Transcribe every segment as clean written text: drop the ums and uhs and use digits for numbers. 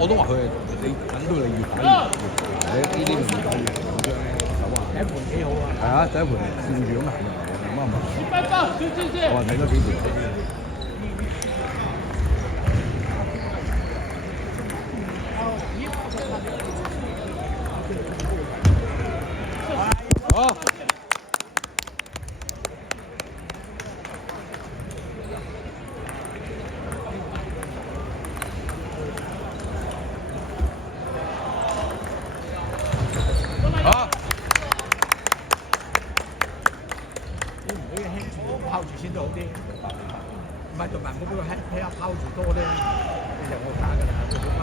我都話佢係你等到你越打越你呢啲越打越緊張咧，手啊！第一盤幾好啊！係啊，第一盤笑住咁行入嚟，咁啊嘛。我話睇多幾盤。好。好。你唔俾佢輕住拋住先都好啲，唔係同埋冇俾佢輕拋住多咧，你就惡打㗎啦。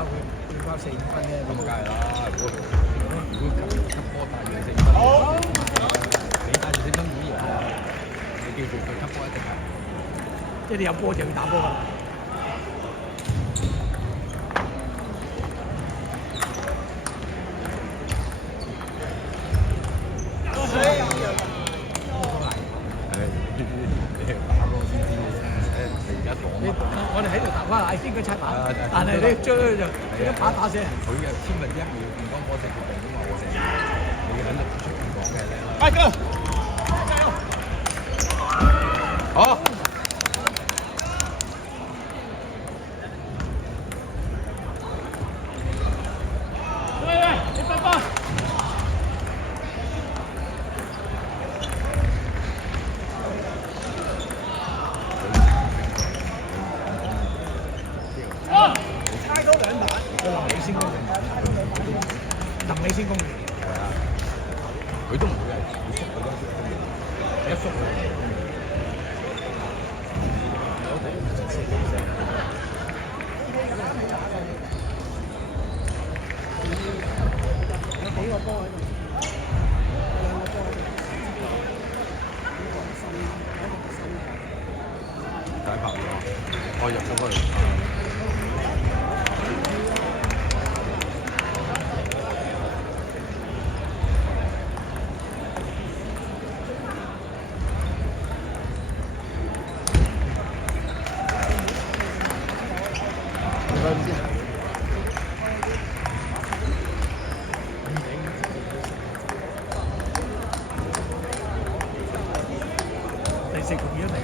佢拋4、5分咧，咁梗係啦。如果級波大約4分，你帶住4分點贏啊？你叫做佢級波一定係。即係你有波就要打波㗎。我哋喺度打翻奶先嗰七板，但係你將就一打死人。佢嘅1/1000秒唔關我哋決定㗎嘛，我哋你喺度出嚟講嘅咧。快啲！好。你快快！猜多2板，我話你先公平，等你先公平。係啊，佢都唔會係會縮嗰張一縮佢。有幾個波喺度？兩個波喺度。大拍咗，我入咗嗰度。第4局變咗第5。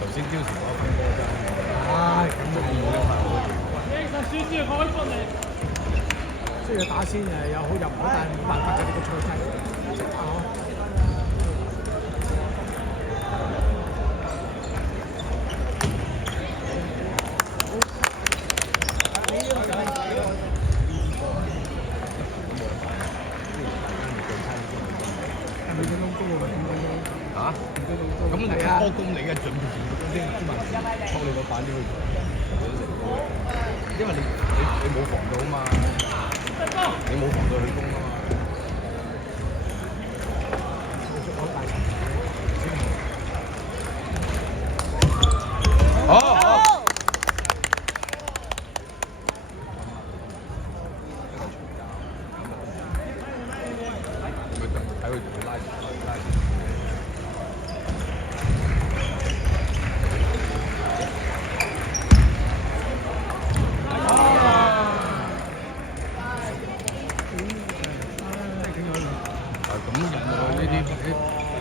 頭先挑前嗰一分波真係。唉，咁就冇得拍好需要打先誒，有好有唔好，但係冇辦法嘅，呢個賽制識打呵。係咪要窿中喎？嚇？咁你波攻你嘅準備先之嘛，抽你個板點去？因為你冇防到啊嘛，你冇防到佢攻啊嘛。好。好。睇佢拉拉。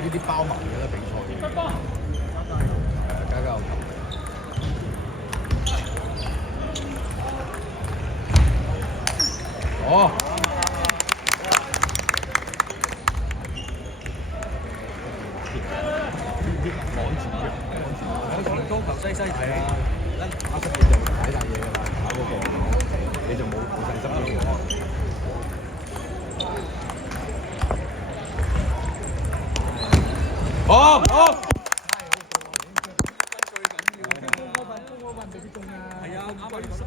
呢啲包埋嘅啦，比賽。加油！哦。往前嘅，我從高球西睇啊，打濕你就睇大嘢㗎啦，打嗰個你就冇細濕咗喎。好。好。係啊，啱啱嘥，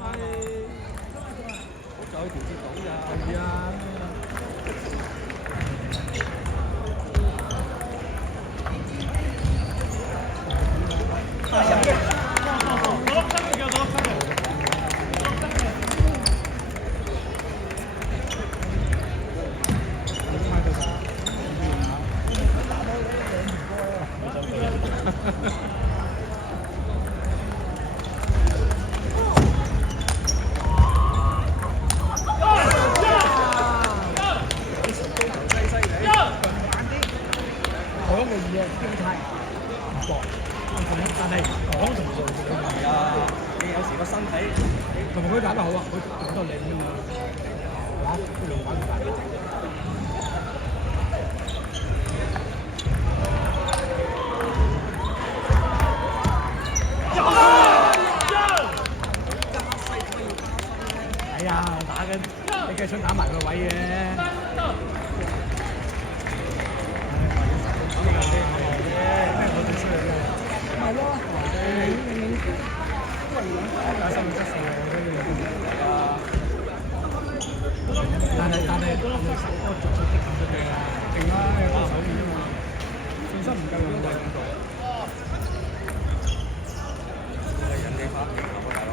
好就可以調節到㗎。係啊。講同做。係啊，你有時個身體，同埋佢打得好啊，佢打得靚㗎嘛。嚇，佢兩玩唔大。係啊，打緊，你梗係想打埋個位嘅。係咯，打心質素但係手波逐漸激咁嘅，勁啦，有手語啫嘛，信心唔夠用就係咁做。人哋發勁啊，大佬。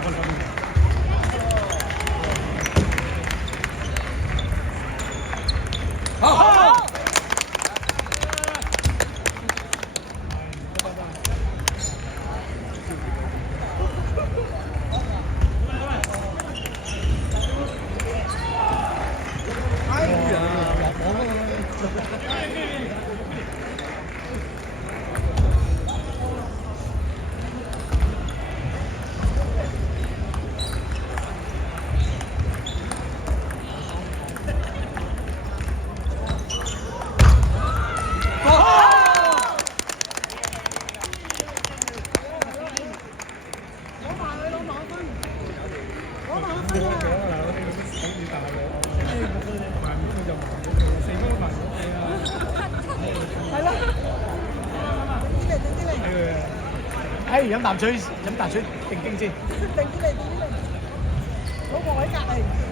我諗好。飲啖水，定經先。定啲嚟，嗰個喺隔離。